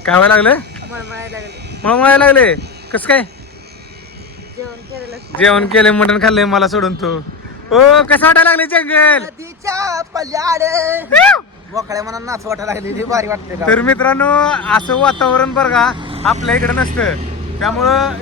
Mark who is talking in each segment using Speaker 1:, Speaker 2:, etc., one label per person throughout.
Speaker 1: काय व्हायला लागलं? मळमळायला लागले. कसं काय? जेवण केलं, मटण खाल्लंय मला सोडून तू. ओ कसं वाटायला लागले जंगल?
Speaker 2: मोकळ्या मनात नाच वाटायला लागली, भारी वाटते.
Speaker 1: तर मित्रांनो असं वातावरण बरं का आपल्या इकडे नसतं, त्यामुळं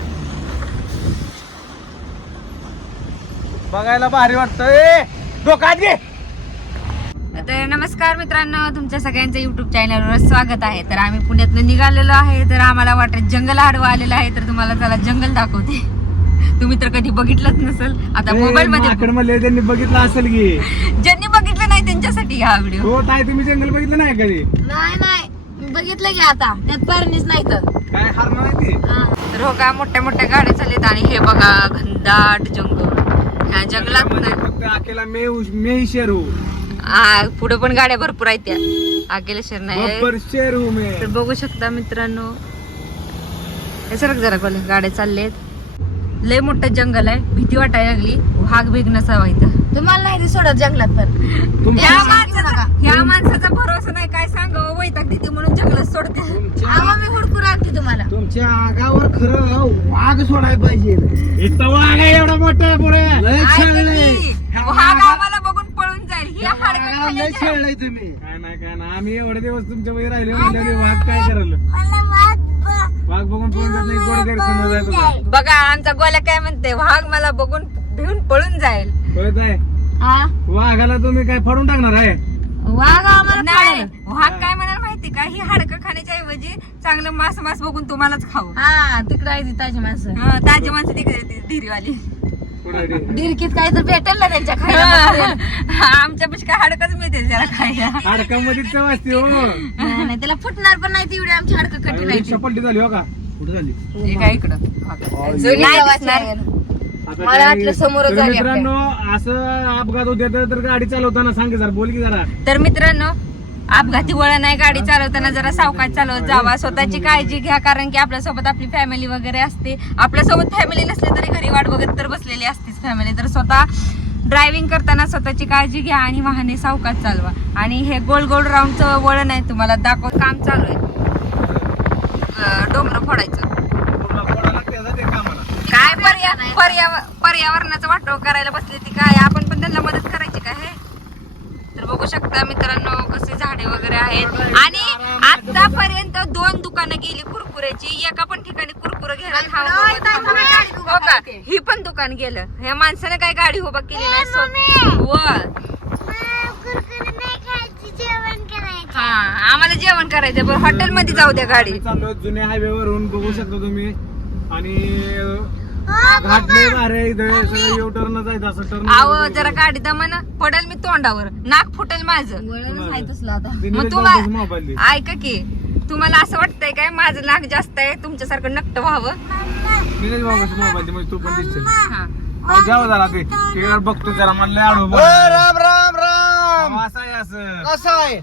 Speaker 1: बघायला भारी वाटतंय. डोकात घे.
Speaker 3: तर नमस्कार मित्रांनो, तुमच्या सगळ्यांचं युट्यूब चॅनलवर स्वागत आहे. तर आम्ही पुण्यातनं निघालेलो आहे. तर आम्हाला वाटत जंगल आडवं आलेलं आहे. तर तुम्हाला चला जंगल दाखवते. तुम्ही तर कधी बघितलंच नसेल. आता मोबाईल मध्ये
Speaker 1: त्यांनी बघितलं असेल की,
Speaker 3: ज्यांनी बघितलं नाही त्यांच्यासाठी हा व्हिडिओ.
Speaker 1: हो ताई, तुम्ही जंगल बघितलं नाही कधी?
Speaker 3: नाही बघितलं की आता त्यात पारणीच नाही तर
Speaker 1: काय हरणं नाही ते.
Speaker 3: तर हो का, मोठ्या मोठ्या गाड्या चाललेत आणि हे बघा घनदाट जंगल. ह्या जंगलात
Speaker 1: फक्त अकेला मे शेरू
Speaker 3: पुढे पण गाड्या भरपूर आहेत त्या. अकेले शहर नाही
Speaker 1: शेरू मे.
Speaker 3: तर बघू शकता मित्रांनो, हे सरक जरा कोले गाड्या चाललेत. लय मोठं जंगल आहे, भीती वाटायला लागली. वाघ बेग नसावा इथं. तुम्हाला नाही सोडत जंगलात. तर ह्या माणसाचा भरोसा नाही, काय सांगावं वैताग देते म्हणून जंगलात सोडते. मी हुडकू राहते तुम्हाला.
Speaker 2: तुमच्या आगावर खरं वाघ सोडायला पाहिजे.
Speaker 1: इथं वाघ आहे एवढा मोठा पुढे.
Speaker 3: वाघ आम्हाला बघून पळून जाईल. ही हाडकं
Speaker 2: खेळलाय तुम्ही.
Speaker 1: काय नाही आम्ही एवढे दिवस तुमच्या वय राहिले म्हणल्याने वाघ काय करायला? वाघ बघून पळून जात नाही, गोड गैरसमज आहे तुझा.
Speaker 3: बघा आमचा गोल्या काय म्हणते, वाघ मला बघून भिवून पळून जाईल.
Speaker 1: कळत आहे? वाघाला तुम्ही काय फाडून टाकणार आहे?
Speaker 3: वाघ आम्हाला नाही. वाघ काय म्हणाल माहिती का, ही हाडकं खाण्याच्या ऐवजी चांगलं मांस बघून तुम्हालाच खाऊ. हा तिकडे आहे ताजी माणसं. ताजी माणसं तिकडे धीरवाली डिरकीत काय तर भेटेल ना त्यांच्या खायला. आमच्या पेक्षा काय हाडकच मिळते त्याला खायला.
Speaker 1: हाडकामध्ये चव असते हो.
Speaker 3: नाही त्याला फुटणार पण नाही तेवढी आमची हाडकं कठी नाही.
Speaker 1: पलटी झाली हो का? कुठे झाली?
Speaker 3: काय इकडं मला वाटलं समोर झाली.
Speaker 1: मित्रांनो असं अपघात होते तर गाडी चालवताना सांगे जरा, बोल की जरा.
Speaker 3: तर मित्रांनो, अपघाती वळण नाही, गाडी चालवताना जरा सावकाश चालवत जावा. स्वतःची काळजी घ्या, कारण की आपल्यासोबत आपली फॅमिली वगैरे असते. आपल्यासोबत फॅमिली नसली तरी घरी वाट बघत तर बसलेली असतेच फॅमिली. तर स्वतः ड्रायव्हिंग करताना स्वतःची काळजी घ्या आणि वाहने सावकाश चालवा. आणि हे गोल गोल राऊंडचं वळण आहे, तुम्हाला दाखव. काम चालू आहे, डोंगर फोडायचं. काय पर्यावरणाचा वाटो करायला बसले ती काय, आपण पण त्यांना मदत करायची काय? हे तर बघू शकता मित्रांनो कसे झाडे वगैरे आहेत. आणि आतापर्यंत 2 दुकानं गेली कुरकुऱ्याची. एका पण ठिकाणी कुरकुरे घ्यायला हो का, ही पण दुकान गेलं. ह्या माणसाने काय गाडी उभा केली नाही. हा आम्हाला जेवण करायचं, पण हॉटेल मध्ये जाऊ द्या गाडी.
Speaker 1: चाललो जुन्या हायवे वरून, बघू शकता तुम्ही. आणि घाट नाही भारे इथं, सगळं यू टर्न जायचं असं टर्न.
Speaker 3: अहो जरा गाडी दमाना, पडेल मी तोंडावर, नाक फुटेल माझं. मग तुम्हाला ऐका की, तुम्हाला असं वाटतंय काय माझं नाक जास्त आहे, तुमच्यासारखं नक्ट व्हावं?
Speaker 1: मोबाईल तू पण दिसशील. जाऊ जरा ते बघतो जरा, म्हणलं आडू
Speaker 2: राम राम राम.
Speaker 1: असं आहे असं.
Speaker 2: कसं आहे?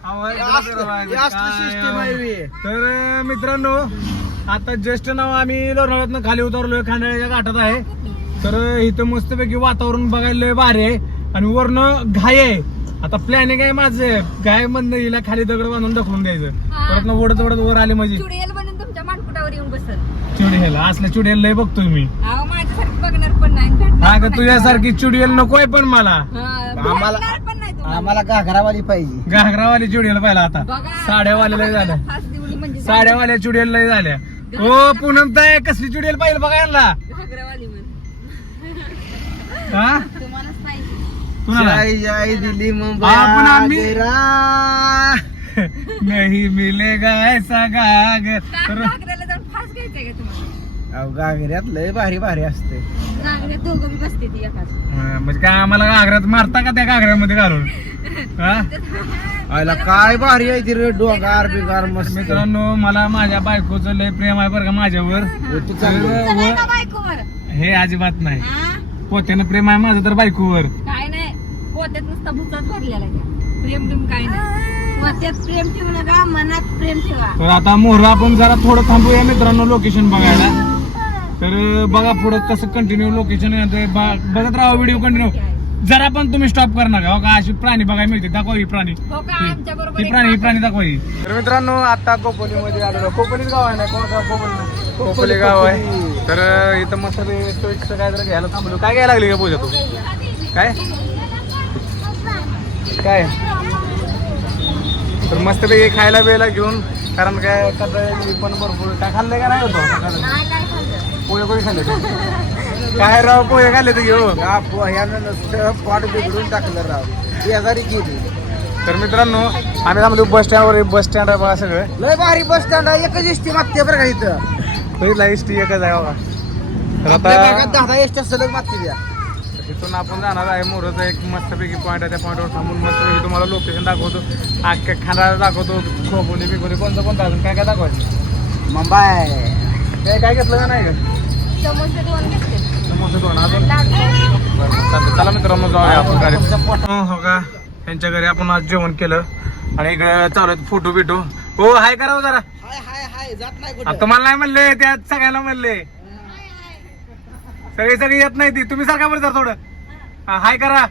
Speaker 1: तर मित्रांनो, आता ज्येष्ठ नाव आम्ही लोणावळ्यातनं खाली उतरलोय, खांडाळ्याच्या घाटात आहे. तर इथं मस्तपैकी वातावरण बघायला भारी आहे आणि वरनं घाय आहे. आता प्लॅनिंग आहे माझं, गाय मधनं हिला खाली दगड बांधून ढकलून द्यायचं, परत ना ओढत ओढत वर आले म्हणजे
Speaker 3: चुडेल बनून तुमच्या मानकुटावर येऊन बसत.
Speaker 1: चुडेल असल्या चुडेल लय बघतोय मी.
Speaker 3: अहो माझ्यासारखी बघणार पण नाही.
Speaker 1: अगं तुझ्यासारखी चुडेल नकोय पण मला.
Speaker 2: आम्हाला घागरावाली पाहिजे.
Speaker 1: घागरावाली चुडेल पाहिला. आता साड्यावाल्या लय झाल्या,
Speaker 3: म्हणजे
Speaker 1: साड्यावाल्या चुडेल लय झाल्या. हो पूनम ताई, कसली चुडेल पाहिजे बघायला? हा
Speaker 3: तुम्हालाच पाहिजे.
Speaker 2: जय जय दिल्ली मुंबई
Speaker 1: आपण आम्ही
Speaker 2: आगरा.
Speaker 1: नाही मिलेगा ऐसा घागर.
Speaker 3: घागऱ्याला जाऊन फास घ्यायचंय का तुम्हाला?
Speaker 2: घागऱ्यात लय भारी भारी असते.
Speaker 3: घागऱ्यात दोघं बी बसते ती एकाच.
Speaker 1: म्हणजे काय आम्हाला घागऱ्यात मारता का त्या घागऱ्यामध्ये घालून?
Speaker 2: आयला काय भारी आहे ती रे, डोंगर बिगार मस्त.
Speaker 1: मित्रांनो, मला माझ्या बायकोचं लय प्रेम आहे बरं का माझ्यावर. हे अजिबात नाही, पोत्यानं प्रेम आहे माझं तर बायकोवर.
Speaker 3: काय नाही, पोत्यात नुसता भुसाच भरलेला प्रेम प्रेम काय नाही. पोत्यात प्रेम ठेवू नका, मनात प्रेम ठेवा.
Speaker 1: तर आता मोहरा आपण जरा थोडं थांबूया मित्रांनो लोकेशन बघायला. तर बघा पुढं कसं कंटिन्यू लोकेशन येतंय, बघत राहा व्हिडिओ कंटिन्यू. जरा पण तुम्ही स्टॉप कर नका. हो का अशी प्राणी बघायला मिळते. दाखवा ही प्राणी,
Speaker 3: हो का आमच्या बरोबर
Speaker 1: ही प्राणी दाखवा ही. तर मित्रांनो आता खोपोलीमध्ये आलेलो. खोपोलीच गाव आहे ना, खोपोली गाव आहे. तर इथं मस्त काय जरा घ्यायला थांबलो. काय घ्यायला लागली का पूजा तू? काय काय तर मस्त पैकी खायला बियला घेऊन, कारण काय कधी पण भरपूर काय खाल्लंय का नाही होतो. पोहे कोणी खाल्ले ते? काय राव पोहे खाल्ले ते घेऊ.
Speaker 2: पोह्यानं नुसतं पाठ बिघडून टाकलं राव. बेजारी केली.
Speaker 1: तर मित्रांनो आम्ही थांबलो बस स्टँडवर. बस स्टँड आहे बघा सगळं.
Speaker 2: लय भारी बस स्टँड आहे. एकच एसटी मागते बरं का इथं.
Speaker 1: पहिला एसटी एकच आहे बघा. तर
Speaker 2: आपल्या भागात
Speaker 1: आता
Speaker 2: 10 एसट्या सलग मागते द्या.
Speaker 1: इथून आपण जाणार आहे. मोरचा एक मस्तपैकी पॉईंट आहे. त्या पॉईंटवर थांबून मस्तपैकी तुम्हाला लोकेशन दाखवतो. अख्ख्या खांडाला दाखवतो. खोपोली बिकोली कोणतं अजून काय काय दाखवायचं.
Speaker 2: मुंबई
Speaker 1: काय घेतलं का नाही का?
Speaker 3: समोसे 2 घेतले.
Speaker 1: समोसे 2 अजून. चालतं. चला मित्रांनो जाऊया आपण गाडीत. हो का त्यांच्या घरी आपण आज जेवण केलं आणि इकडे चालू आहेत फोटो बिटो. हो हाय करा हो जरा.
Speaker 2: हाय जात नाही
Speaker 1: आता मला नाही म्हणले, त्या सगळ्याला म्हणले. सगळी येत नाही ती. तुम्ही सारखा बरं थोडं हाय करा.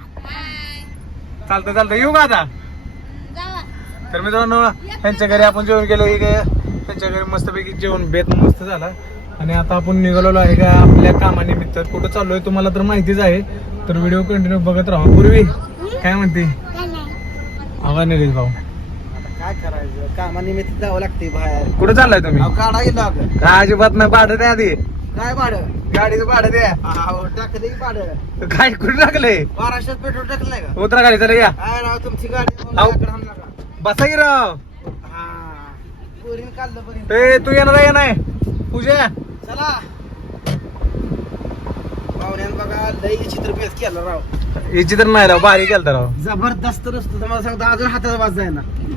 Speaker 1: चालतं येऊ का आता. तर मित्रांनो त्यांच्या घरी आपण जेवण केलं. त्यांच्या घरी मस्तपैकी जेवण बेत मस्त झाला. आणि आता आपण निघालेलो आहे का आपल्या कामानिमित्त. कुठं चाललोय तुम्हाला तर माहितीच आहे. तर व्हिडिओ कंटिन्यू बघत राहा. पूर्वी काय म्हणते आवा निलेश भाऊ.
Speaker 2: काय करायचं, कामानिमित्त जावं लागते बाहेर.
Speaker 1: कुठं चाललाय तुम्ही?
Speaker 2: काढा गेलो अगं.
Speaker 1: काय अजिबात नाही. भाडं द्या आधी.
Speaker 2: काय भाडं?
Speaker 1: गाडीचं भाडं द्या.
Speaker 2: टाकले की भाडं.
Speaker 1: काय कुठे टाकले?
Speaker 2: 1200 पेट्रोल टाकलंय का?
Speaker 1: उतरा गाडी चला या.
Speaker 2: काय राव तुमची गाडी
Speaker 1: आऊ.
Speaker 2: नका.
Speaker 1: बसा की राव.
Speaker 2: हा पोरीनं काढलं पर्यंत.
Speaker 1: ए तू येणार आहे का नाही पूजा?
Speaker 2: चला पाहुण्यानं बघा लई चित्रपेच केलं राव.
Speaker 1: याची तर नाही राव. भारी केलता राव.
Speaker 2: जबरदस्त रस्तो तुम्हाला सांगतो. अजून हाताचा वाज जाय ना.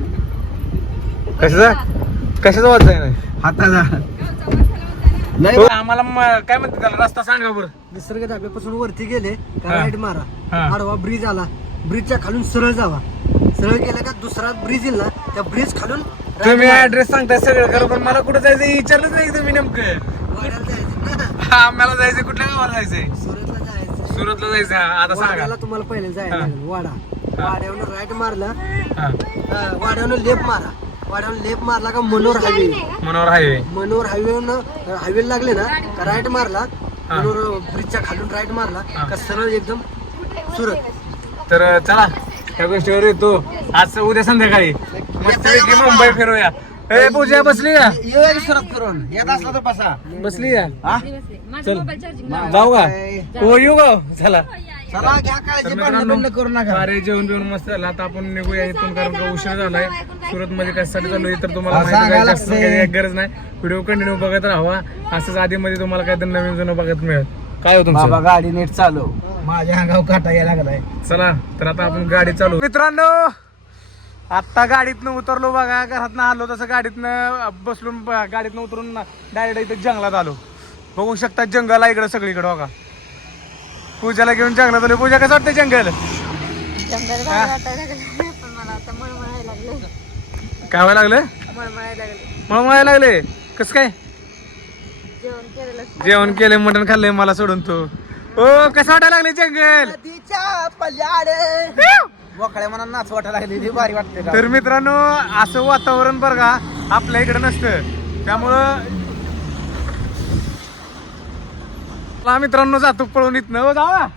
Speaker 1: कशाचा वाद आहे?
Speaker 2: हाताचा लय
Speaker 1: आम्हाला काय म्हणते त्याला रस्ता सांगा बरं.
Speaker 2: निसर्ग धाब्यापासून वरती गेले का
Speaker 1: हा.
Speaker 2: राईट मारा.
Speaker 1: हा.
Speaker 2: आडवा ब्रिज आला. ब्रिजच्या खालून सरळ जावा. सरळ गेला का दुसरा ब्रिज येईल ना, त्या ब्रिज खालून right
Speaker 1: तुम्ही
Speaker 2: मारा.
Speaker 1: ऍड्रेस सांगताय सगळं खरं, पण मला कुठं जायचं विचारलंच नाही तुम्ही नेमकं.
Speaker 2: वाड्याला जायचं ना.
Speaker 1: आम्हाला जायचं कुठल्या गावाला जायचंय?
Speaker 2: सुरतला जायचं.
Speaker 1: सुरतला जायचं. हा, आता सांगा.
Speaker 2: वाड्याला तुम्हाला पहिलं जायला
Speaker 1: हा.
Speaker 2: लागेल. वाडा. वाड्यावरून राईट मारला.
Speaker 1: हा.
Speaker 2: वाड्यावरून लेफ्ट मारा. वाड्यावरून लेफ्ट मारला का Manor highway.
Speaker 1: Manohar highway.
Speaker 2: Manor highway लागले ना का राईट मारला. मनोर ब्रिजच्या खालून राईट मारला का सरळ एकदम सुरत.
Speaker 1: तर चला त्या गोष्टीवर येतो. आज उद्या संध्याकाळी मस्तपैकी मुंबई फिरूया. ए पूजा बसली का?
Speaker 2: ये सुरत फिरून येत असला तर बसा.
Speaker 1: बसली का?
Speaker 2: हा?
Speaker 1: चल जाऊ का? हो येऊ का? चला.
Speaker 2: चला घ्या
Speaker 1: तर
Speaker 2: काळजी.
Speaker 1: मित्रांनो,
Speaker 2: बंद करू नका.
Speaker 1: अरे जेवण बिवून मस्त झालं. आता आपण निघूया इथून, कारण का उशीर झालाय. सुरत मध्ये कशासाठी चालू आहे तर तुम्हाला
Speaker 2: हा,
Speaker 1: माहिती आहे.
Speaker 2: सांगायला
Speaker 1: जास्त
Speaker 2: लागतंय.
Speaker 1: काही गरज नाही. व्हिडिओ कंटिन्यू बघत राहावा. असंच आधी मध्ये तुम्हाला काहीतरी नवीन जुनं बघत मिळेल. काय होतं
Speaker 2: बाबा गाडी नीट चालव. माझ्या अंगावर काटा यायला लागलाय.
Speaker 1: चला तर आता आपण गाडी चालू. मित्रांनो आता गाडीतनं उतरलो बघा. घरातनं आलो तसं गाडीतनं बसलून गाडीतनं उतरून डायरेक्ट इथे जंगलात आलो. बघू शकता जंगल आहे इकडं सगळीकडे बघा. पूजाला घेऊन जंगलात आलो. पूजा कसं वाटतं जंगल?
Speaker 3: जंगल भारी वाटायला लागलं, पण मला आता मळमळायला लागलं.
Speaker 1: काय व्हायला लागलं?
Speaker 3: मळमळायला लागले.
Speaker 1: मळमळायला लागले. कसं काय?
Speaker 3: जेवण केलेलं.
Speaker 1: जेवण केले, मटण खाल्लंय मला सोडून तो. ओ कसं वाटायला लागले जंगल?
Speaker 2: नदीच्या पल्याडे बोकड्या मनात नाच वाटायला लागली. ती भारी वाटते का?
Speaker 1: तर मित्रांनो असं वातावरण बरं का आपल्या इकडे नसतं. त्यामुळं मित्रांनो जातो पळून इथनं. हो जावा.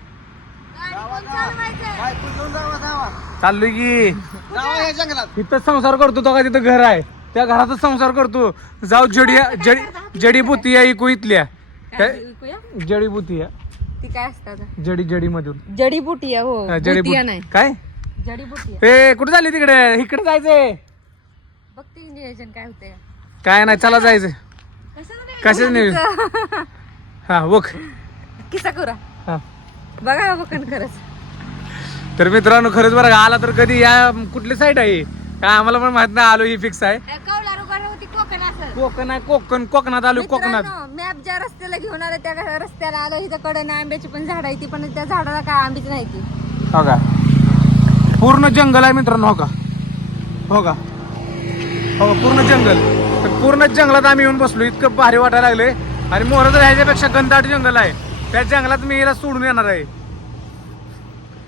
Speaker 1: चाललोय की
Speaker 2: जावा या जंगलात.
Speaker 1: इथं संसार करतो तो का तिथं घर आहे त्या घरातच संसार करतो. जाऊ जडीबुती आहे इकू इथल्या. जडीबुती आहे.
Speaker 3: ती काय असतात?
Speaker 1: जडी मधून
Speaker 3: जडीबुटी आहे. हो बुटिया नाही,
Speaker 1: काय
Speaker 3: जडीबुटी आहे.
Speaker 1: ए कुठे झाली तिकडे? इकडे जायचंय.
Speaker 3: बघते नियोजन काय होतंय.
Speaker 1: काय नाही चला जायचं. कशाच नाही. हा बघ
Speaker 3: किस्सा करा
Speaker 1: हा.
Speaker 3: बघा बघन खरंच.
Speaker 1: तर मित्रांनो खरंच बरं का आला तर कधी या कुठली साईड आहे काय आम्हाला पण माहित नाही. आलो ही फिक्स आहे. कोकण आहे. कोकणात आलो. कोकणात
Speaker 3: मॅप ज्या रस्त्याला घेऊन आलं त्या रस्त्याला आलो. इथं कडे आंब्याची पण झाड आहे ती, पण त्या झाडाला काय आंबीच नाही ती.
Speaker 1: हो का? पूर्ण जंगल आहे मित्रांनो. हो का? हो का? हो पूर्ण जंगल. तर पूर्ण जंगलात आम्ही येऊन बसलो. इतकं भारी वाटायला लागले. आणि मोहर तर ह्याच्यापेक्षा घनदाट जंगल आहे. त्या जंगलात मी हिला सोडून येणार आहे.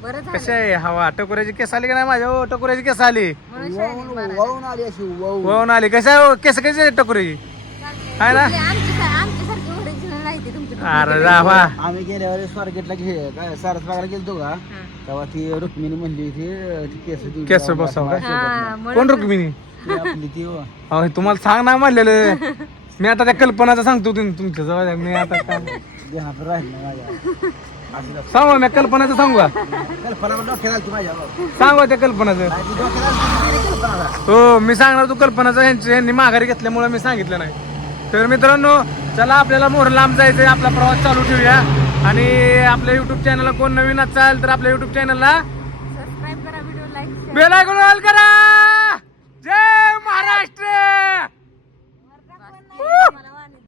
Speaker 3: बरं झालं.
Speaker 1: कशा आहे हवा टकोऱ्याची केस आली का नाही माझ्या हो, टकोऱ्याची केस आली
Speaker 3: म्हणून shining मारायला.
Speaker 2: वाहून आली अशी वाहून.
Speaker 1: वाहून आली कशा हो, केस कशी आहे टकोऱ्याची आहे ना
Speaker 3: आमच्यासारखी ओरिजिनल नाही ते तुमची
Speaker 1: अरे राहा
Speaker 2: आम्ही गेल्या वेळेस स्वारगेटला काय सारसबागला गेलतो का तेव्हा ती रुक्मिणी म्हणली होती ती केस देऊन
Speaker 1: केस
Speaker 2: जाऊ
Speaker 1: बसव का?
Speaker 3: हा, म्हणून
Speaker 1: कोण रुक्मिणी
Speaker 2: ती आपली ती हो.
Speaker 1: अहो तुम्हाला सांग ना म्हणलेलं मी आता त्या कल्पनाचं सांगतो तुमच्या जवळ मी आता काय
Speaker 2: देहात राहिलं नाही माझ्या असं झालं.
Speaker 1: सांगू मी कल्पनाचं सांगू का
Speaker 2: कल्पना पण डोक्यात आली ती माझ्या हो.
Speaker 1: सांगू त्या कल्पनाचं
Speaker 2: नाही, ती डोक्यात आली ती गेली कल्पनाला.
Speaker 1: हो मी सांगणार तू कल्पनाचं यांनी माघारी घेतल्यामुळे मी सांगितलं नाही तर मित्रांनो चला आपल्याला मोर लांब जायचंय आपला प्रवास चालू ठेवूया आणि आपल्या युट्यूब चॅनलला कोण नवीन असाल तर आपल्या युट्यूब चॅनलला
Speaker 3: सबस्क्राईब करा, video like
Speaker 1: bell icon all करा जय महाराष्ट्र